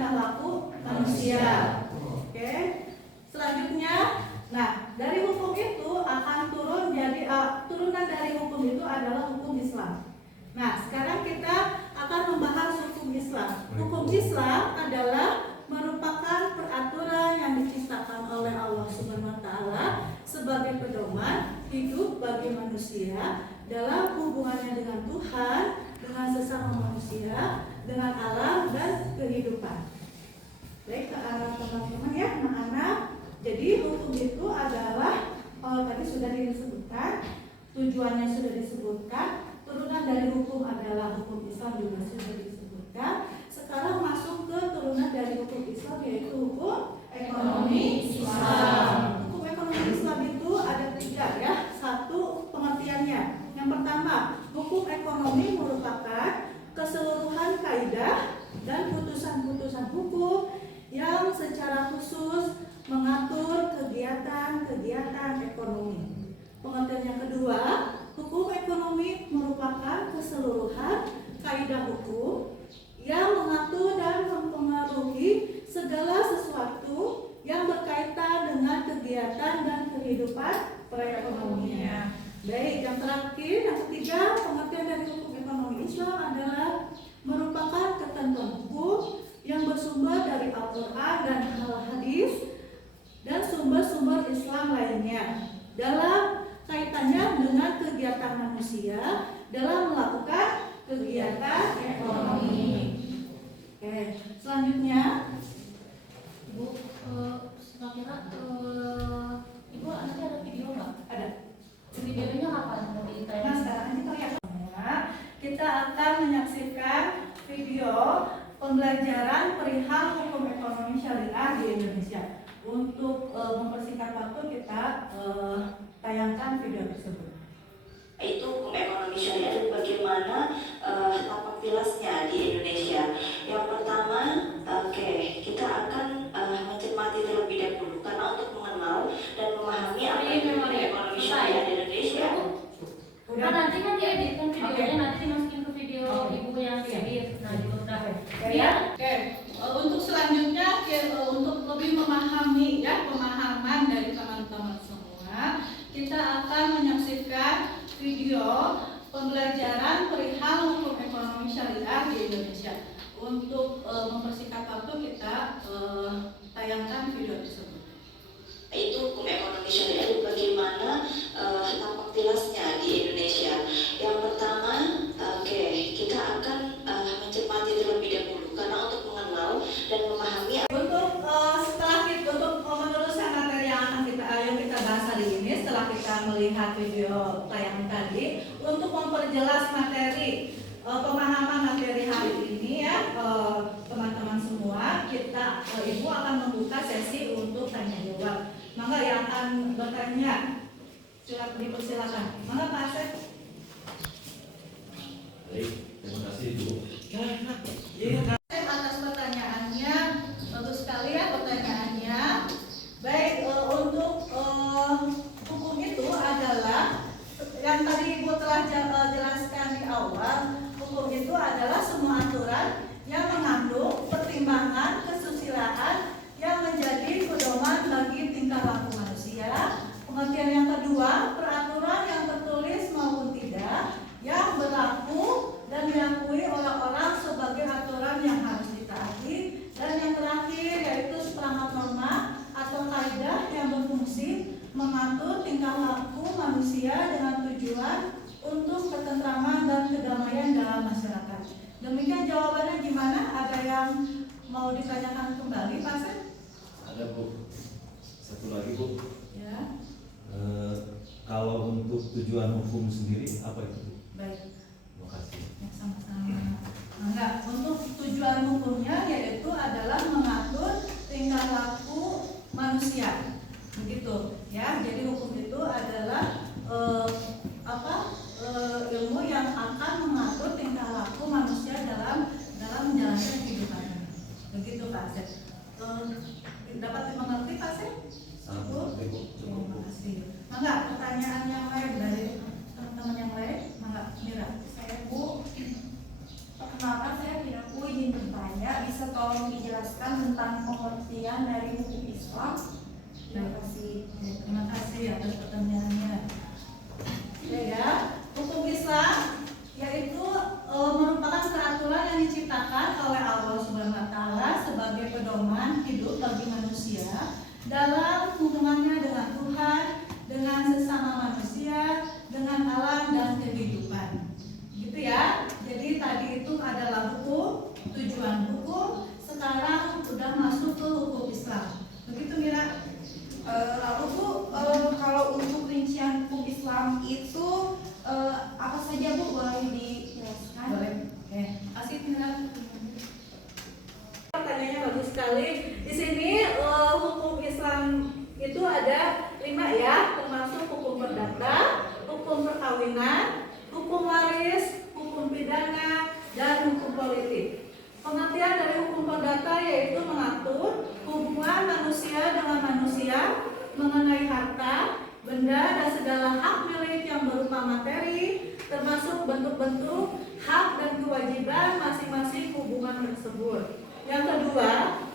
tingkah laku manusia. Oke. Selanjutnya, nah dari hukum itu akan turun jadi turunan dari hukum itu adalah hukum Islam. Nah, sekarang kita akan membahas hukum Islam. Hukum Islam adalah merupakan peraturan yang diciptakan oleh Allah Subhanahu wa taala sebagai pedoman hidup bagi manusia dalam hubungannya dengan Tuhan, dengan sesama manusia, dengan alam dan kehidupan. Baik, teman-teman ya, anak-anak. Jadi hukum itu adalah tadi sudah disebutkan, tujuannya sudah disebutkan, turunan dari hukum adalah hukum Islam juga sudah disebutkan. Sekarang masuk ke turunan dari hukum Islam, yaitu hukum ekonomi Islam. Hukum ekonomi Islam itu ada 3 ya. Satu, pengertiannya. Yang pertama, hukum ekonomi merupakan keseluruhan kaidah dan putusan-putusan hukum yang secara khusus mengatur kegiatan-kegiatan ekonomi. Pengertian yang kedua, hukum ekonomi merupakan keseluruhan kaidah hukum yang mengatur dan mempengaruhi segala sesuatu yang berkaitan dengan kegiatan dan kehidupan perekonomian. Baik, yang terakhir, yang ketiga, pengertian dari hukum ekonomi Islam adalah merupakan ketentuan hukum yang bersumber dari Al-Quran dan hadis dan sumber-sumber Islam lainnya dalam kaitannya dengan kegiatan manusia dalam melakukan kegiatan ekonomi. Oke, selanjutnya, Ibu, kira-kira Ibu nanti ada video nggak? ada. Videonya kapan? Nah, sekarang ini kelihatan. Kita akan menyaksikan video pembelajaran perihal hukum ekonomi syariah di Indonesia. Untuk mempersingkat waktu, kita tayangkan video tersebut. Itu hukum ekonomi syariah dan bagaimana tampak jelasnya di Indonesia. Yang pertama, kita akan mencermati terlebih dahulu karena untuk mengenal dan memahami apa itu hukum ekonomi syariah di Indonesia. Nah, nanti kan dieditkan videonya, nanti dimasukin ke video Ibu yang edit. Nah, Oke. Untuk selanjutnya, untuk lebih memahami ya, pemahaman dari teman-teman semua, kita akan menyaksikan video pembelajaran perihal hukum ekonomi syariah di Indonesia. Untuk mempersingkat waktu, kita tayangkan video tersebut. Itu hukum ekonomi syariah dan bagaimana tampak jelasnya di Indonesia. Yang pertama, kita akan mencermati terlebih dahulu karena untuk mengenal dan memahami. Untuk meneruskan materi yang kita bahas hari ini, setelah kita melihat video tayangan tadi, untuk memperjelas materi pemahaman materi hari ini ya, teman-teman semua, Ibu akan membuka sesi untuk tanya jawab. Maka yang akan bertanya, dipersilakan. Maka Pak Asep. Baik, terima kasih Ibu. Atas pertanyaannya, bagus sekali ya pertanyaannya. Baik, untuk hukum itu adalah yang tadi Ibu telah jelaskan di awal. Hukum itu adalah semua aturan yang mengandung pertimbangan kesusilaan yang menjadi pedoman bagi tingkah laku manusia. Pengertian yang kedua, peraturan yang tertulis maupun tidak yang berlaku dan diakui oleh orang sebagai aturan yang harus ditaati. Dan yang terakhir yaitu seperangkat norma atau kaidah yang berfungsi mengatur tingkah laku manusia dengan tujuan untuk ketentraman dan kedamaian dalam masyarakat. Demikian jawabannya gimana? Ada yang mau ditanyakan kembali, Pak Sen? Ada Bu. Satu lagi Bu. Ya. Kalau untuk tujuan hukum sendiri apa itu Bu? Baik. Terima kasih. Ya, sama-sama. Enggak, untuk tujuan hukumnya yaitu adalah mengatur tingkah laku manusia. Begitu ya. Jadi hukum itu adalah ilmu yang akan mengatur tingkah laku manusia dalam menjalankan kehidupannya. Begitu Pak Asep. Dapat dimengerti Pak Asep? Sangat mengerti Bu. Terima kasih. Mangga pertanyaan yang lain dari teman-teman yang lain? Mangga Mira. Saya Bu, maka saya Kiraku izin bertanya, bisa tolong dijelaskan tentang pengertian dari hukum Islam? Terima kasih. Terima kasih atas pertanyaannya. Ya, hukum Islam yaitu merupakan peraturan yang diciptakan oleh Allah Subhanahu wa taala sebagai pedoman hidup bagi manusia dalam hubungannya dengan Tuhan, dengan sesama manusia, dengan alam dan kehidupan. Gitu ya. Jadi tadi itu adalah hukum, tujuan hukum, sekarang sudah masuk ke hukum Islam. Begitu Mira? Lalu Bu, kalau untuk rincian hukum Islam itu apa saja Bu, boleh dijelaskan? Boleh. Oke. Kasih Mira. Pertanyaannya bagus sekali. Di sini hukum Islam itu ada 5 ya, termasuk hukum perdata, hukum perkawinan, hukum waris, hukum pidana, dan hukum politik. Pengertian dari hukum perdata yaitu mengatur hubungan manusia dengan manusia mengenai harta, benda, dan segala hak milik yang berupa materi, termasuk bentuk-bentuk hak dan kewajiban masing-masing hubungan tersebut. Yang kedua,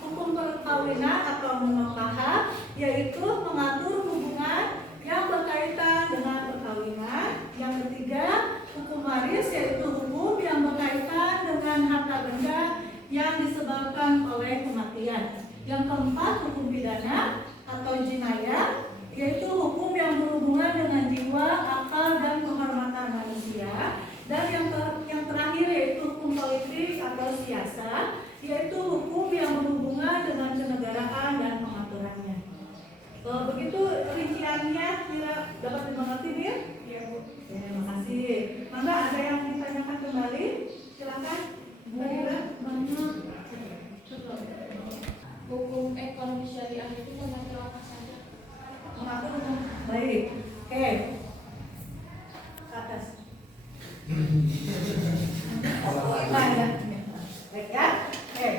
hukum perkawinan atau munakaha yaitu mengatur hubungan yang berkaitan dengan perkawinan. Yang ketiga, hukum waris yaitu hukum yang berkaitan dengan harta benda yang disebabkan oleh kematian. Yang keempat, hukum pidana atau jinayah yaitu hukum yang berhubungan dengan jiwa, akal, dan kehormatan manusia. Dan yang terakhir yaitu hukum politik atau siasat yaitu hukum yang berhubungan dengan kenegaraan dan pengaturannya. Begitu rinciannya, kira dapat dimengerti Mir? Iya Bu. Ya, terima kasih. Mangga ada yang ditanyakan kembali? Silakan. Bagaimana? Hukum ekonomi syariah itu mengatur apa saja? Mengatur hukum. Baik. Oke. Ke atas. Nah, ya. Baik ya. Oke.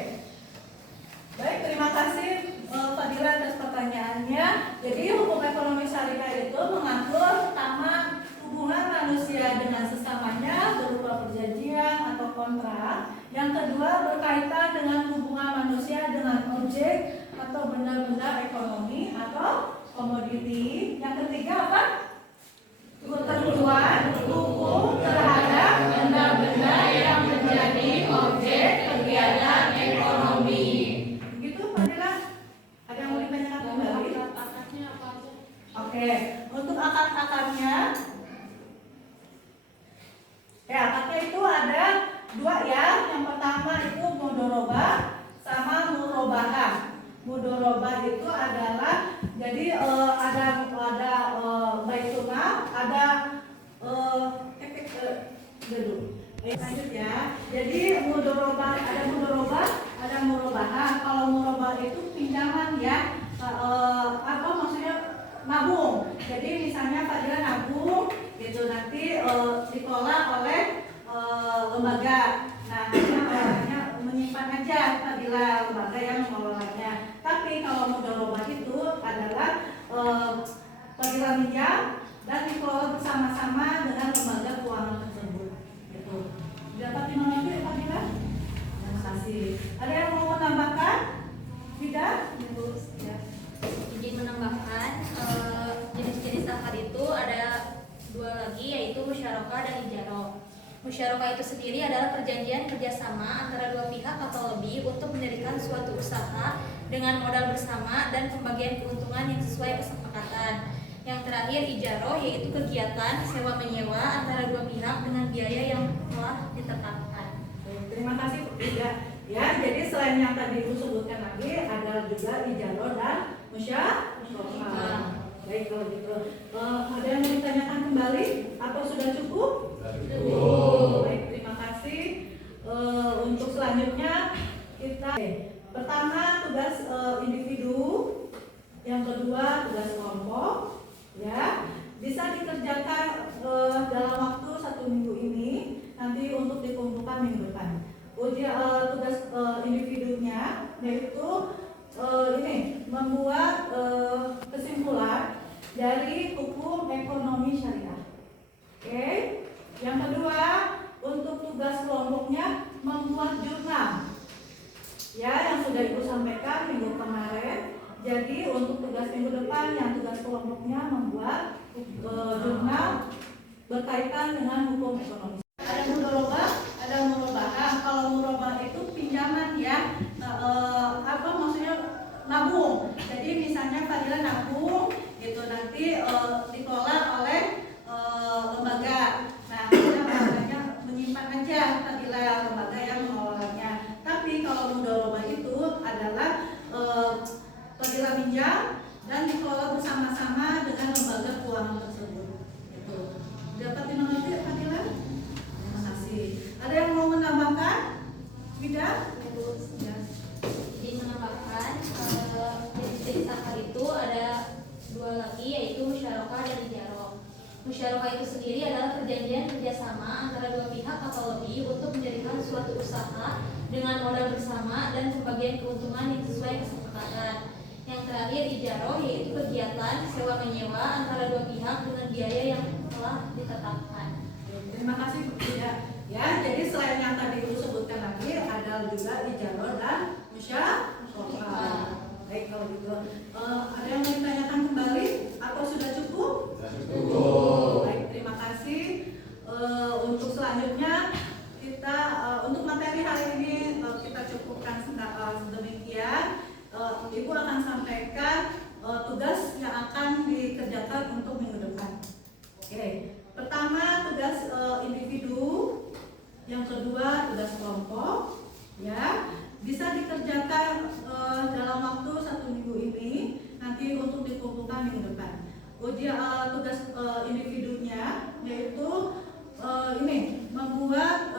Baik, terima kasih Fadila atas pertanyaannya. Jadi hukum ekonomi syariah itu mengatur pertama hubungan manusia dengan sesamanya berupa perjanjian atau kontrak. Yang kedua berkaitan dengan hubungan manusia dengan objek atau benda-benda ekonomi atau komoditi. Yang ketiga apa? Ketentuan hukum terhadap benda-benda yang menjadi objek kegiatan ekonomi. Begitu Fadila? Ada yang mau ditanyakan kembali? Akadnya apa aja? Oke, untuk akad-akadnya, ya akadnya itu ada 2 ya. Yang pertama itu mudorobah sama murobahah. Mudorobah itu adalah jadi ada baitulmal, ada lanjut ya. Jadi mudorobah ada mudorobah, ada murobahah. Kalau murobah itu pinjaman ya, apa maksudnya nabung. Jadi misalnya Fadila nabung gitu nanti dikelola oleh lembaga. Nah, orangnya menyimpan aja Fadila, lembaga yang mengelolanya. Tapi kalau mudorobah itu adalah Fadila minjam dan dikelola bersama-sama dengan lembaga keuangan tersebut. Gitu. Dapat dimengerti ya Fadila? Terima kasih. Ada yang mau menambahkan? Tidak? Ya. Izin menambahkan, jenis-jenis akad itu ada 2 lagi, yaitu musyarakah dan ijarah. Musyarakah itu sendiri adalah perjanjian kerjasama antara 2 pihak atau lebih untuk mendirikan suatu usaha dengan modal bersama dan pembagian keuntungan yang sesuai kesepakatan. Yang terakhir ijarah, yaitu kegiatan sewa menyewa antara 2 pihak dengan biaya yang telah ditetapkan. Terima kasih ya. Jadi selain yang tadi Ibu sebutkan lagi ada juga ijarah dan musyarakah. Baik kalau gitu. Ada yang mau ditanyakan kembali? Apa sudah cukup? Cukup. Baik, terima kasih. Untuk selanjutnya kita pertama tugas individu, yang kedua tugas kelompok, ya bisa dikerjakan dalam waktu 1 minggu ini. Nanti untuk dikumpulkan minggu depan. Tugas individunya yaitu ini membuat kesimpulan dari hukum ekonomi syariah. Oke. Yang kedua, untuk tugas kelompoknya membuat jurnal. Ya, yang sudah Ibu sampaikan minggu kemarin. Jadi untuk tugas minggu depan yang tugas kelompoknya membuat jurnal berkaitan dengan hukum ekonomi. Ada mudorobah, ada murabahah. Kalau murabahah itu pinjaman ya, maksudnya nabung. Jadi misalnya Fadila nabung, gitu nanti dikelola oleh lembaga. Nah, kita biasanya menyimpan aja Fadila lembaga yang mengelolanya. Tapi kalau mudorobah itu adalah Fadila minjam dan dikelola bersama-sama dengan lembaga keuangan tersebut. Gitu. Dapat dimengerti Fadila? Terima kasih. Ada yang mau menambahkan? Wida? Ya. Jadi menambahkan jenis-jenis akad itu ada dua lagi, yaitu musyarakah dan ijarah. Musyarakah itu sendiri adalah perjanjian kerjasama antara dua pihak atau lebih untuk mendirikan suatu usaha dengan modal bersama dan pembagian keuntungan yang sesuai kesepakatan. Yang terakhir ijarah, yaitu kegiatan sewa menyewa antara dua pihak dengan biaya yang telah ditetapkan. Terima kasih Bu Wida. Ya, jadi selain yang tadi Ibu sebutkan lagi ada juga ijarah dan musyarakah. Baik kalau gitu. Ada yang mau ditanyakan kembali atau sudah cukup? Cukup. Baik, terima kasih. Untuk selanjutnya kita untuk materi hari ini kita cukupkan sedemikian. Ibu akan sampaikan tugas yang akan dikerjakan untuk minggu depan. Oke. Pertama tugas individu, yang kedua tugas kelompok, ya bisa dikerjakan dalam waktu 1 minggu ini, nanti untuk dikumpulkan minggu depan. Tugas individunya yaitu ini membuat